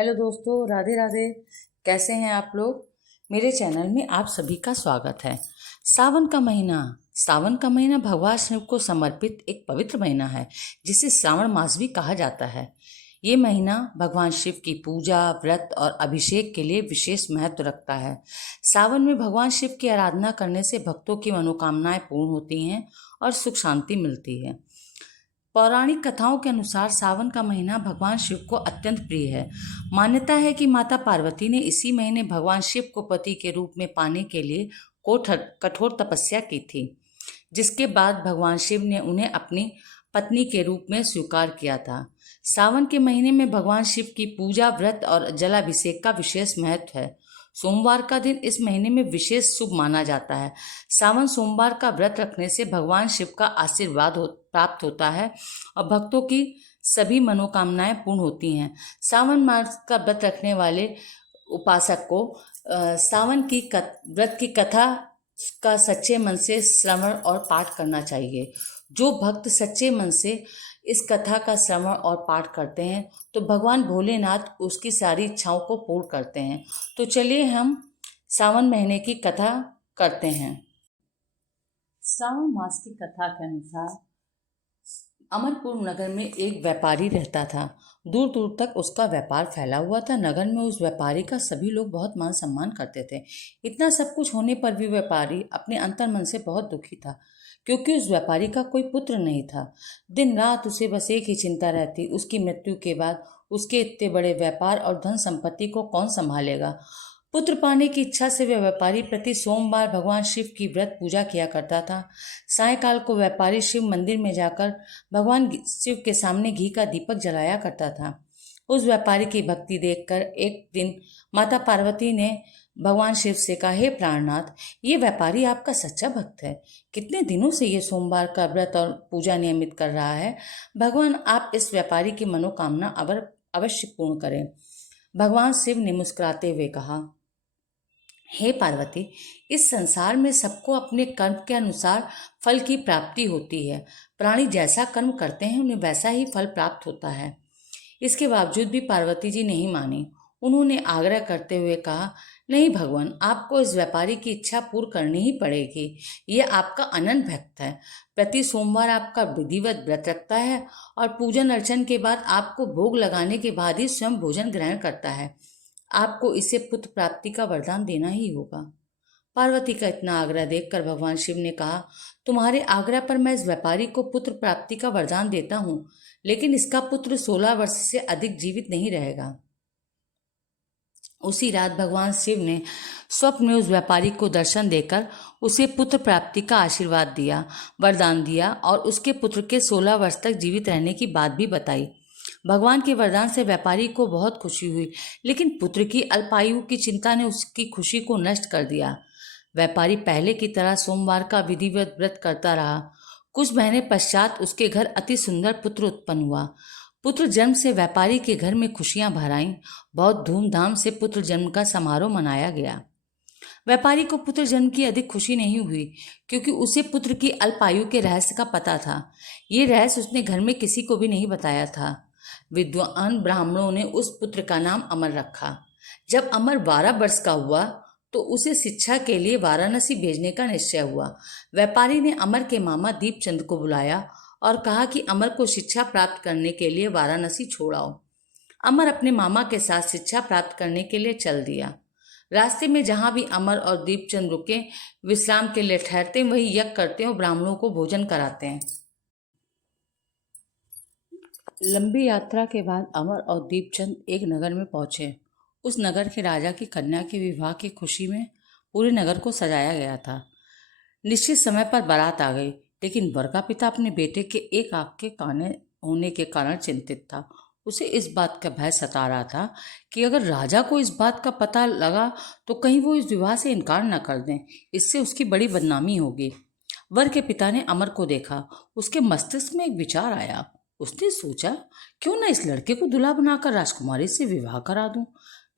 Hello दोस्तों, राधे राधे। कैसे हैं आप लोग। मेरे चैनल में आप सभी का स्वागत है। सावन का महीना भगवान शिव को समर्पित एक पवित्र महीना है जिसे श्रावण मास भी कहा जाता है। ये महीना भगवान शिव की पूजा, व्रत और अभिषेक के लिए विशेष महत्व रखता है। सावन में भगवान शिव की आराधना करने से भक्तों की मनोकामनाएं पूर्ण होती हैं और सुख शांति मिलती है। पौराणिक कथाओं के अनुसार सावन का महीना भगवान शिव को अत्यंत प्रिय है। मान्यता है कि माता पार्वती ने इसी महीने भगवान शिव को पति के रूप में पाने के लिए कठोर तपस्या की थी, जिसके बाद भगवान शिव ने उन्हें अपनी पत्नी के रूप में स्वीकार किया था। सावन के महीने में भगवान शिव की पूजा, व्रत और जलाभिषेक का विशेष महत्व है। सोमवार का दिन इस महीने में विशेष शुभ माना जाता है। सावन सोमवार का व्रत रखने से भगवान शिव का आशीर्वाद प्राप्त होता है और भक्तों की सभी मनोकामनाएं पूर्ण होती हैं। सावन मास का व्रत रखने वाले उपासक को सावन की व्रत की कथा का सच्चे मन से श्रवण और पाठ करना चाहिए। जो भक्त सच्चे मन से इस कथा का श्रवण और पाठ करते हैं तो भगवान भोलेनाथ उसकी सारी इच्छाओं को पूर्ण करते हैं। तो चलिए हम सावन महीने की कथा करते हैं। श्रावण मास की कथा के अनुसार अमरपुर नगर में एक व्यापारी रहता था। दूर दूर तक उसका व्यापार फैला हुआ था। नगर में उस व्यापारी का सभी लोग बहुत मान सम्मान करते थे। इतना सब कुछ होने पर भी व्यापारी अपने अंतर्मन से बहुत दुखी था, क्योंकि उस व्यापारी का कोई पुत्र नहीं था। दिन रात उसे बस एक ही चिंता रहती, उसकी मृत्यु के बाद उसके इतने बड़े व्यापार और धन संपत्ति को कौन संभालेगा। पुत्र पाने की इच्छा से वह व्यापारी प्रति सोमवार भगवान शिव की व्रत पूजा किया करता था। सायंकाल को व्यापारी शिव मंदिर में जाकर भगवान शिव के सामने घी का दीपक जलाया करता था। उस व्यापारी की भक्ति देखकर एक दिन माता पार्वती ने भगवान शिव से कहा, हे प्राणनाथ, ये व्यापारी आपका सच्चा भक्त है। कितने दिनों से ये सोमवार का व्रत और पूजा नियमित कर रहा है। भगवान आप इस व्यापारी की मनोकामना अवश्य पूर्ण करें। भगवान शिव ने मुस्कुराते हुए कहा, हे पार्वती, इस संसार में सबको अपने कर्म के अनुसार फल की प्राप्ति होती है। प्राणी जैसा कर्म करते हैं उन्हें वैसा ही फल प्राप्त होता है। इसके बावजूद भी पार्वती जी नहीं मानी। उन्होंने आग्रह करते हुए कहा, नहीं भगवान, आपको इस व्यापारी की इच्छा पूर्ण करनी ही पड़ेगी। ये आपका अनन्य भक्त है। प्रति सोमवार आपका विधिवत व्रत रखता है और पूजन अर्चन के बाद आपको भोग लगाने के बाद ही स्वयं भोजन ग्रहण करता है। आपको इसे पुत्र प्राप्ति का वरदान देना ही होगा। पार्वती का इतना आग्रह देखकर भगवान शिव ने कहा, तुम्हारे आग्रह पर मैं इस व्यापारी को पुत्र प्राप्ति का वरदान देता हूँ, लेकिन इसका पुत्र 16 वर्ष से अधिक जीवित नहीं रहेगा। उसी रात भगवान शिव ने स्वप्न में उस व्यापारी को दर्शन देकर उसे पुत्र प्राप्ति का आशीर्वाद दिया, वरदान दिया और उसके पुत्र के 16 वर्ष तक जीवित रहने की बात भी बताई। भगवान के वरदान से व्यापारी को बहुत खुशी हुई, लेकिन पुत्र की अल्पायु की चिंता ने उसकी खुशी को नष्ट कर दिया। व्यापारी पहले की तरह सोमवार का विधिवत व्रत करता रहा। कुछ महीने पश्चात उसके घर अति सुंदर पुत्र उत्पन्न हुआ। पुत्र जन्म से व्यापारी के घर में खुशियां भर आईं। बहुत धूमधाम से पुत्र जन्म का समारोह मनाया गया। व्यापारी को पुत्र जन्म की अधिक खुशी नहीं हुई, क्योंकि उसे पुत्र की अल्पायु के रहस्य का पता था। ये रहस्य उसने घर में किसी को भी नहीं बताया था। विद्वान ब्राह्मणों ने उस पुत्र का नाम अमर रखा। जब अमर 12 वर्ष का हुआ तो उसे शिक्षा के लिए वाराणसी भेजने का निश्चय हुआ। व्यापारी ने अमर के मामा दीपचंद को बुलाया और कहा कि अमर को शिक्षा प्राप्त करने के लिए वाराणसी छोड़ाओ। अमर अपने मामा के साथ शिक्षा प्राप्त करने के लिए चल दिया। रास्ते में जहां भी अमर और दीपचंद रुके, विश्राम के लिए ठहरते, वही यज्ञ करते और ब्राह्मणों को भोजन कराते हैं। लंबी यात्रा के बाद अमर और दीपचंद एक नगर में पहुंचे। उस नगर के राजा की कन्या के विवाह की खुशी में पूरे नगर को सजाया गया था। निश्चित समय पर बारात आ गई, लेकिन वर का पिता अपने बेटे के एक आंख के काने होने के कारण चिंतित था। उसे इस बात का भय सता रहा था कि अगर राजा को इस बात का पता लगा तो कहीं वो इस विवाह से इनकार न कर दें। इससे उसकी बड़ी बदनामी होगी। वर के पिता ने अमर को देखा। उसके मस्तिष्क में एक विचार आया। उसने सोचा, क्यों ना इस लड़के को दूल्हा बनाकर राजकुमारी से विवाह करा दूं।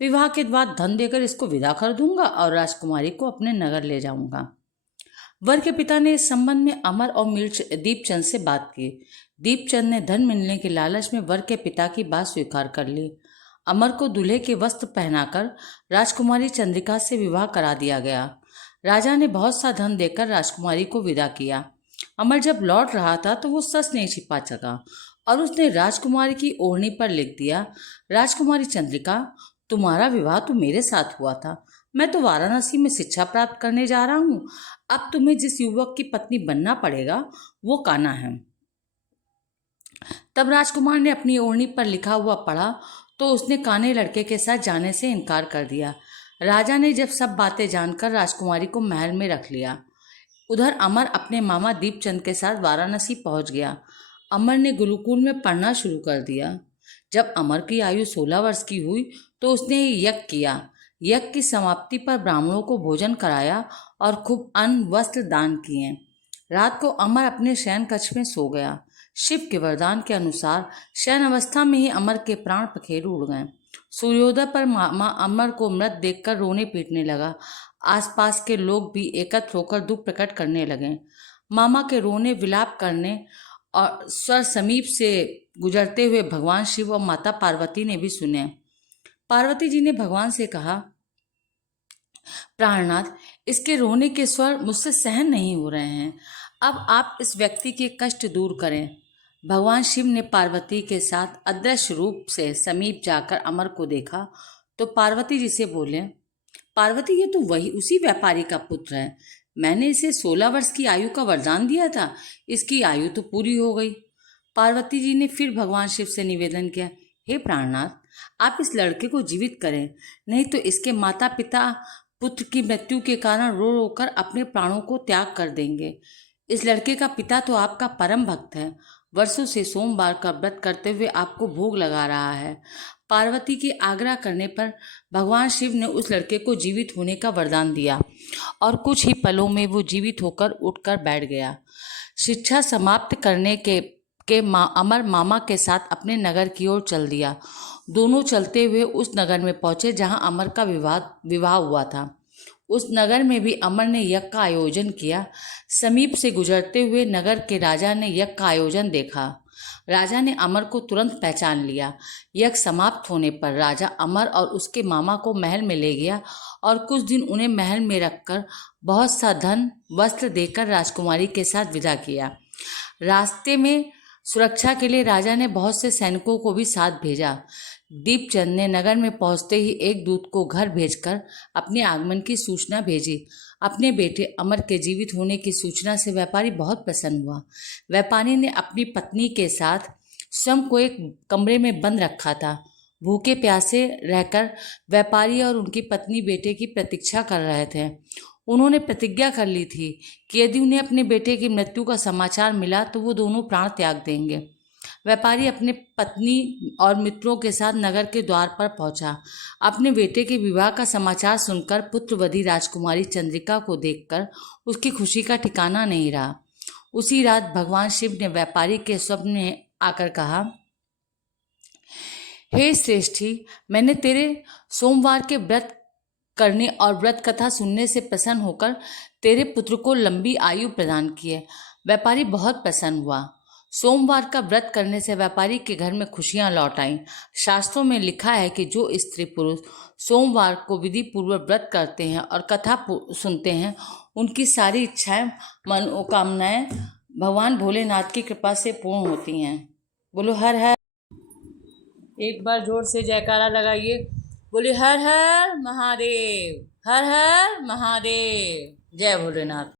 विवाह के बाद धन देकर इसको विदा कर दूंगा और राजकुमारी को अपने नगर ले जाऊंगा। वर के पिता ने इस संबंध में अमर और दीपचंद से बात की। दीपचंद ने धन मिलने के लालच में वर के पिता की बात स्वीकार कर ली। अमर को दूल्हे के वस्त्र पहनाकर राजकुमारी चंद्रिका से विवाह करा दिया गया। राजा ने बहुत सा धन देकर राजकुमारी को विदा किया। अमर जब लौट रहा था तो वो सच नहीं छिपा सका और उसने राजकुमारी की ओढ़नी पर लिख दिया, राजकुमारी चंद्रिका, तुम्हारा विवाह तो मेरे साथ हुआ था। मैं तो वाराणसी में शिक्षा प्राप्त करने जा रहा हूँ। अब तुम्हें जिस युवक की पत्नी बनना पड़ेगा वो कान्हा है। तब राजकुमार ने अपनी ओढ़नी पर लिखा हुआ पढ़ा तो उसने काने लड़के के साथ जाने से इनकार कर दिया। राजा ने जब सब बातें जानकर राजकुमारी को महल में रख लिया। उधर अमर अपने मामा दीपचंद के साथ वाराणसी पहुंच गया। अमर ने गुरुकुल में पढ़ना शुरू कर दिया। जब अमर की आयु 16 वर्ष की हुई तो उसने यज्ञ किया। यज्ञ की समाप्ति पर ब्राह्मणों को भोजन कराया और खूब अन्न वस्त्र दान किए। रात को अमर अपने शयन कक्ष में सो गया। शिव के वरदान के अनुसार शयन अवस्था में ही अमर के प्राण पखेरु उड़ गए। सूर्योदय पर मामा अमर को मृत देखकर रोने पीटने लगा। आसपास के लोग भी एकत्र होकर दुख प्रकट करने लगे। मामा के रोने विलाप करने और स्वर समीप से गुजरते हुए भगवान शिव और माता पार्वती ने भी सुने। पार्वती जी ने भगवान से कहा, प्राणनाथ, इसके रोने के स्वर मुझसे सहन नहीं हो रहे हैं। अब आप इस व्यक्ति के कष्ट दूर करें। भगवान शिव ने पार्वती के साथ अदृश्य रूप से समीप जाकर अमर को देखा तो पार्वती जी से बोले, पार्वती, ये तो वही उसी व्यापारी का पुत्र है। मैंने इसे 16 वर्ष की आयु का वरदान दिया था, इसकी आयु तो पूरी हो गई। पार्वती जी ने फिर भगवान शिव से निवेदन किया, हे प्राणनाथ, आप इस लड़के को जीवित करें, नहीं तो इसके माता पिता पुत्र की मृत्यु के कारण रो रो कर अपने प्राणों को त्याग कर देंगे। इस लड़के का पिता तो आपका परम भक्त है, वर्षों से सोमवार का व्रत करते हुए आपको भोग लगा रहा है। पार्वती के आग्रह करने पर भगवान शिव ने उस लड़के को जीवित होने का वरदान दिया और कुछ ही पलों में वो जीवित होकर उठकर बैठ गया। शिक्षा समाप्त करने के अमर मामा के साथ अपने नगर की ओर चल दिया। दोनों चलते हुए उस नगर में पहुंचे जहां अमर का विवाह हुआ था। उस नगर में भी अमर ने यज्ञ का आयोजन किया। समीप से गुजरते हुए नगर के राजा ने यज्ञ का आयोजन देखा। राजा ने अमर को तुरंत पहचान लिया। यज्ञ समाप्त होने पर राजा अमर और उसके मामा को महल में ले गया और कुछ दिन उन्हें महल में रखकर बहुत सा धन वस्त्र देकर राजकुमारी के साथ विदा किया। रास्ते में सुरक्षा के लिए राजा ने बहुत से सैनिकों को भी साथ भेजा। दीपचंद ने नगर में पहुंचते ही एक दूत को घर भेजकर अपने आगमन की सूचना भेजी। अपने बेटे अमर के जीवित होने की सूचना से व्यापारी बहुत प्रसन्न हुआ। व्यापारी ने अपनी पत्नी के साथ स्वयं को एक कमरे में बंद रखा था। भूखे प्यासे रहकर व्यापारी और उनकी पत्नी बेटे की प्रतीक्षा कर रहे थे। उन्होंने प्रतिज्ञा कर ली थी कि यदि उन्हें अपने बेटे की मृत्यु का समाचार मिला तो वो दोनों प्राण त्याग देंगे। व्यापारी अपने पत्नी और मित्रों के साथ नगर के द्वार पर पहुंचा। अपने बेटे के विवाह का समाचार सुनकर पुत्रवधी राजकुमारी चंद्रिका को देखकर उसकी खुशी का ठिकाना नहीं रहा। उसी रात भगवान शिव ने व्यापारी के स्वप्न में आकर कहा, हे श्रेष्ठी, मैंने तेरे सोमवार के व्रत करने और व्रत कथा सुनने से प्रसन्न होकर तेरे पुत्र को लंबी आयु प्रदान की है। व्यापारी बहुत प्रसन्न हुआ। सोमवार का व्रत करने से व्यापारी के घर में खुशियां लौट आईं। शास्त्रों में लिखा है कि जो स्त्री पुरुष सोमवार को विधि पूर्वक व्रत करते हैं और कथा सुनते हैं, उनकी सारी इच्छाएं मनोकामनाएं भगवान भोलेनाथ की कृपा से पूर्ण होती हैं। बोलो हर हर, एक बार जोर से जयकारा लगाइए। बोले हर हर महादेव, हर हर महादेव। जय भोलेनाथ।